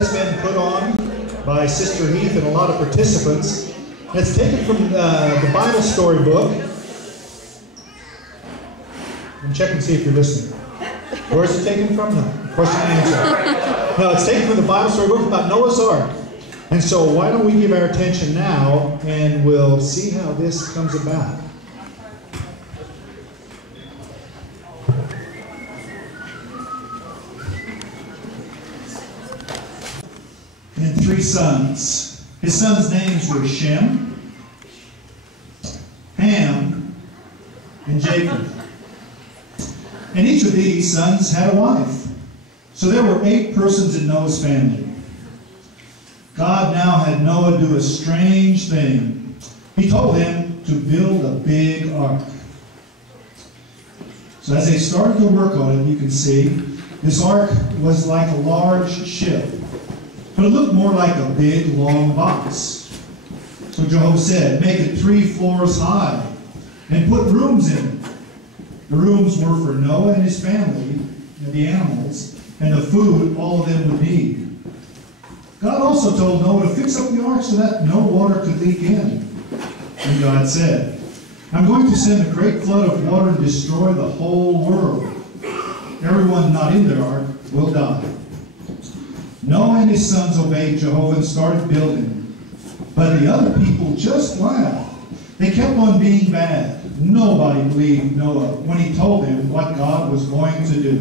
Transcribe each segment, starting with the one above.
has been put on by Sister Heath and a lot of participants. It's taken from the Bible story book. And check and see if you're listening. Where is it taken from? No. Question and answer. No, it's taken from the Bible story book about Noah's Ark. And so why don't we give our attention now and we'll see how this comes about. And 3 sons. His sons' names were Shem, Ham, and Japheth. And each of these sons had a wife. So there were 8 persons in Noah's family. God now had Noah do a strange thing. He told him to build a big ark. So as they started to work on it, you can see, this ark was like a large ship. But it looked more like a big, long box. So Jehovah said, make it 3 floors high and put rooms in it. The rooms were for Noah and his family, and the animals, and the food all of them would need. God also told Noah to fix up the ark so that no water could leak in. And God said, I'm going to send a great flood of water and destroy the whole world. Everyone not in the ark will die. Noah and his sons obeyed Jehovah and started building. But the other people just laughed. They kept on being bad. Nobody believed Noah when he told them what God was going to do.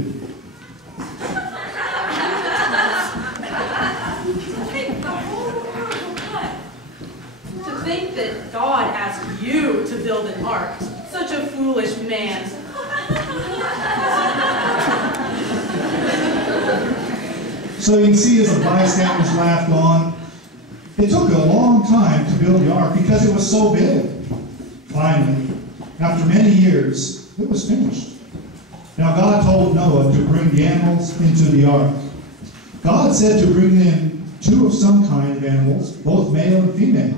To think that God asked you to build an ark. Such a foolish man. So you can see as the bystanders laughed on, it took a long time to build the ark because it was so big. Finally, after many years, it was finished. Now God told Noah to bring the animals into the ark. God said to bring in 2 of some kind of animals, both male and female.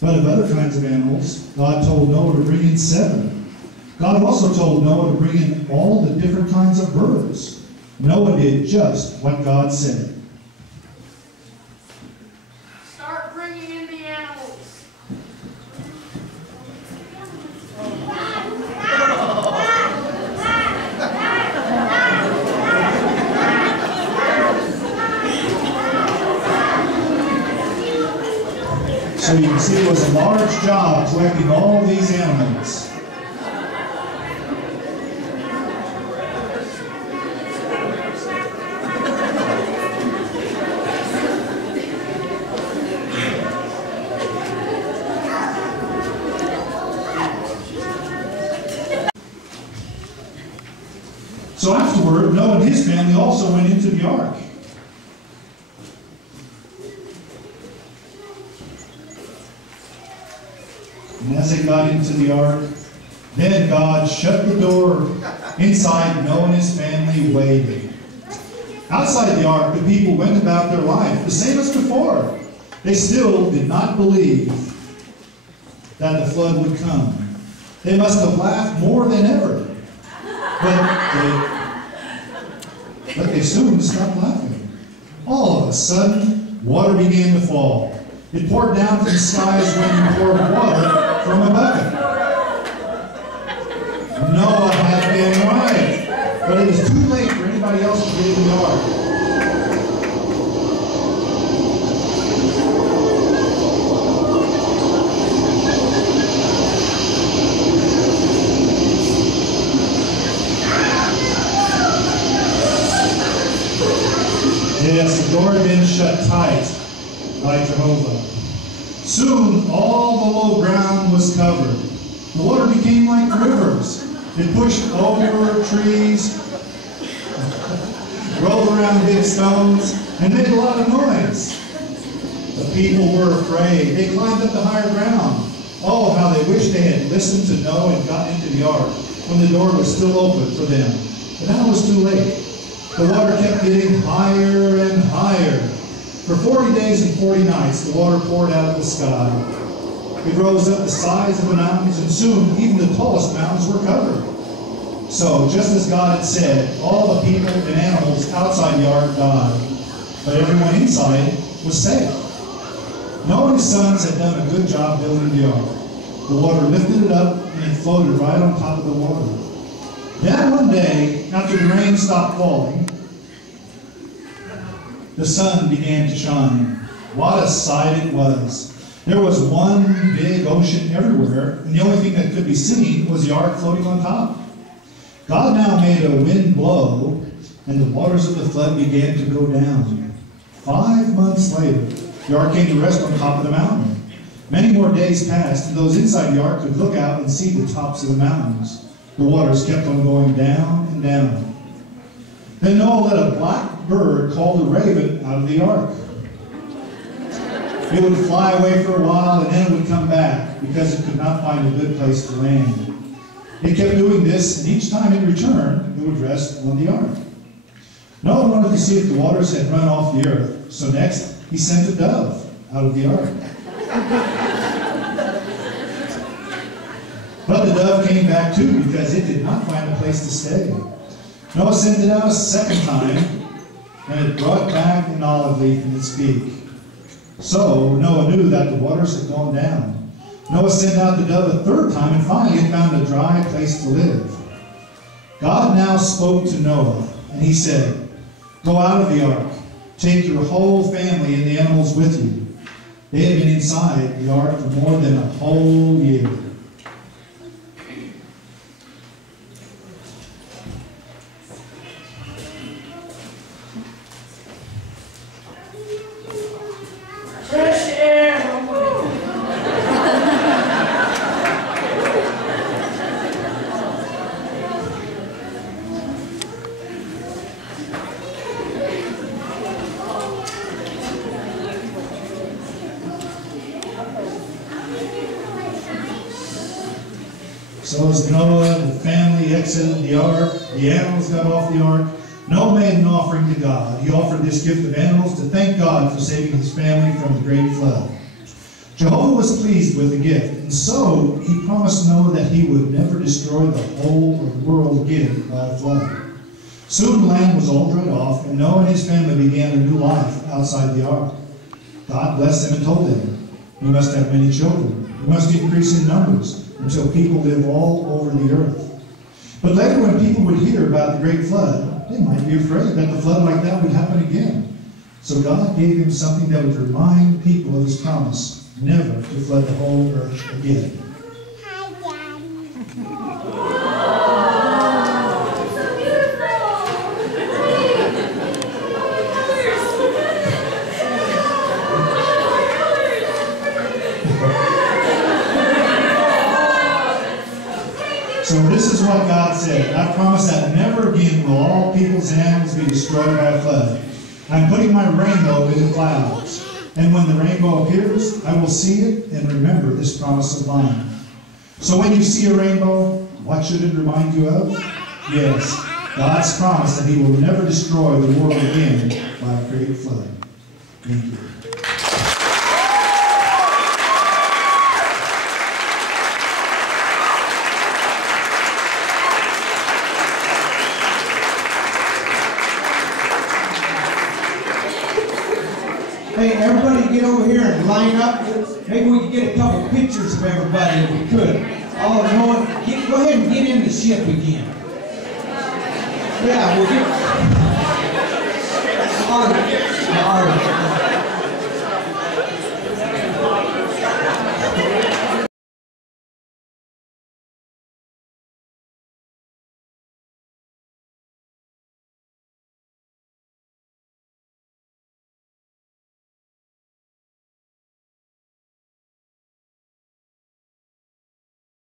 But of other kinds of animals, God told Noah to bring in 7. God also told Noah to bring in all the different kinds of birds. Noah did just what God said. Start bringing in the animals. So you can see it was a large job collecting all these animals. So afterward, Noah and his family also went into the ark. And as they got into the ark, then God shut the door inside Noah and his family waiting. Outside the ark, the people went about their life the same as before. They still did not believe that the flood would come. They must have laughed more than ever. But they soon stopped laughing. All of a sudden, water began to fall. It poured down from the sky as when you pour water from a bucket. Noah had been right, but it was too late for anybody else to get in the ark. Yes, the door had been shut tight by Jehovah. Soon all the low ground was covered. The water became like rivers. It pushed over trees, rolled around big stones, and made a lot of noise. The people were afraid. They climbed up to higher ground. Oh, how they wished they had listened to Noah and gotten into the ark when the door was still open for them. But now it was too late. The water kept getting higher and higher. For 40 days and 40 nights, the water poured out of the sky. It rose up the size of the mountains, and soon even the tallest mountains were covered. So, just as God had said, all the people and animals outside the ark died. but everyone inside was safe. Noah and his sons had done a good job building the ark. The water lifted it up and it floated right on top of the water. Then one day, after the rain stopped falling, the sun began to shine. What a sight it was. There was one big ocean everywhere, and the only thing that could be seen was the ark floating on top. God now made a wind blow, and the waters of the flood began to go down. 5 months later, the ark came to rest on top of the mountain. Many more days passed, and those inside the ark could look out and see the tops of the mountains. The waters kept on going down and down. Then Noah let a black bird called a raven out of the ark. It would fly away for a while, and then it would come back because it could not find a good place to land. It kept doing this, and each time it returned, it would rest on the ark. Noah wanted to see if the waters had run off the earth, so next he sent a dove out of the ark. But the dove came back too because it did not find a place to stay. Noah sent it out a second time, and it brought back an olive leaf in its beak. So Noah knew that the waters had gone down. Noah sent out the dove a third time, and finally it found a dry place to live. God now spoke to Noah, and he said, "Go out of the ark. Take your whole family and the animals with you." They had been inside the ark for more than a whole year. Fresh air. So as Noah and the family exited the ark, the animals got off the ark, Noah made an offering to God. He offered this gift of animals to thank God for saving his family from the great flood. Jehovah was pleased with the gift, and so he promised Noah that he would never destroy the whole world again by a flood. Soon the land was all dried off, and Noah and his family began a new life outside the ark. God blessed them and told them, "You must have many children. You must increase in numbers until people live all over the earth." But later when people would hear about the great flood, they might be afraid that the flood like that would happen again. So God gave him something that would remind people of his promise, never to flood the whole earth again. So this is what God said. I promise that never again will all peoples and animals be destroyed by a flood. I'm putting my rainbow in the clouds. And when the rainbow appears, I will see it and remember this promise of mine. So when you see a rainbow, what should it remind you of? Yes, God's promise that he will never destroy the world again by a great flood. Thank you. Hey, everybody get over here and line up. Maybe we can get a couple pictures of everybody if we could. Oh, no, go ahead and get in the ship again. Yeah, we'll get...